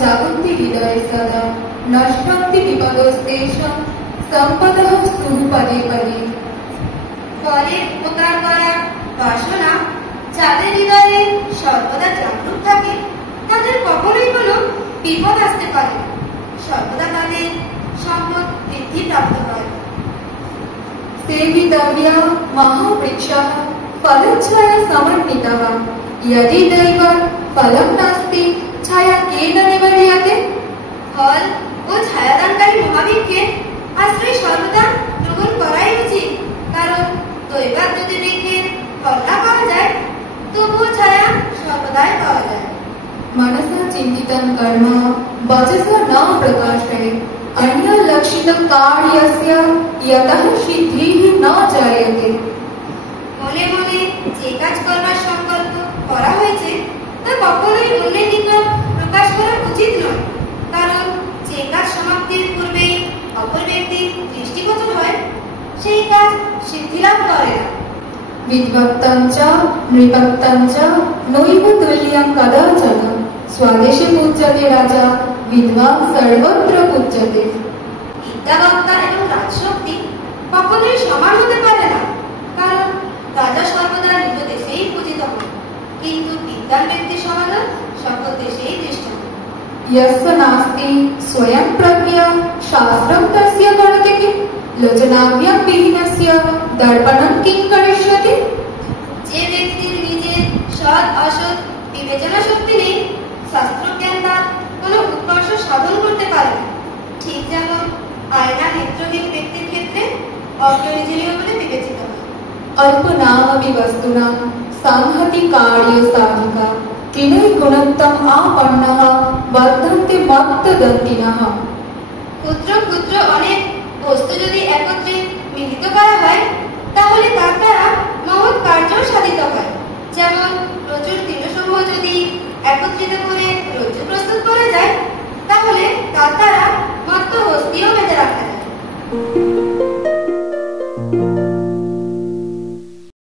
জাগন্তি হৃদয়ে সদা নষ্টন্তি বিপদস্তেষাং সম্পদঃ স্তুঃ পদে পদে। পরের উপকার করার বাসনা যাদের হৃদয়ে সর্বদা জাগরুক থাকে তাদের কখনোই কোনো বিপদ আসতে পারে, সর্বদা তাদের সম্পদ বৃদ্ধি প্রাপ্ত হয়। सेवितव्या महावृक्षः फलच्छाया समन्वितः यदि दैवं फलं नास्ति छाया केन निवर्त्यते। ফল ও ছায়াদানকারী মহাবৃক্ষের আশ্রয় সর্বদা গ্রহণ করাই উচিত, কারণ দৈবাৎ যদি বৃক্ষের ফল না পাওয়া যায় তবুও ছায়া সর্বদাই পাওয়া যায়। मनसा चिन्तितं कर्म वचसा न प्रकाशते अन्य लक्षितं कार्यस्य यतः सिद्धिः न जायते। মনে মনে যে কাজ করবার সংকল্প করা হয়েছে তা কখনোই অন্যের নিকট প্রকাশ করা উচিত নয়, কারণ যে কাজ সমাপ্তির পূর্বেই অপর ব্যক্তির দৃষ্টিগোচর হয় সেই কাজ সিদ্ধিলাভ করে না। विद्वत्तं च नृपत्तं च नैव तुल्यं कदाचन स्वदेशे पूज्यते राजा विद्वान् सर्वत्र पूज्यते। বিদ্যাবত্তা এবং রাজশক্তি কখনোই সমান হতে পারে না, কারণ রাজা সর্বদা নিজ দেশেই পূজিত হন, কিন্তু বিদ্বান ব্যক্তির সমাদর সকল দেশেই দৃষ্ট হন। यस्य नास्ति स्वयं प्रज्ञा शास्त्रं तस्य कर्ते किं लोचनाभ्यां विहीनस्य दर्पणं किं करिष्यति। যে ব্যক্তির নিজের সৎ অসৎ বিবেচনা শক্তি নেই শাস্ত্র জ্ঞান তার কোনো উৎকর্ষ সাধন করতে পারে না, ঠিক যেমন আয়না নেত্রহীন ব্যক্তির ক্ষেত্রে অপ্রয়োজনীয় বলে বিবেচিত হয়। अल्पनामपि वस्तुनां संहति कार्य साधिका विनय गुणत्तम आपन्नः वर्धन्ते मत्तदन्तिनः। ক্ষুদ্র ক্ষুদ্র অনেক বস্তু যদি একত্রে মিলিত করা হয় তাহলে তার দ্বারা মহৎ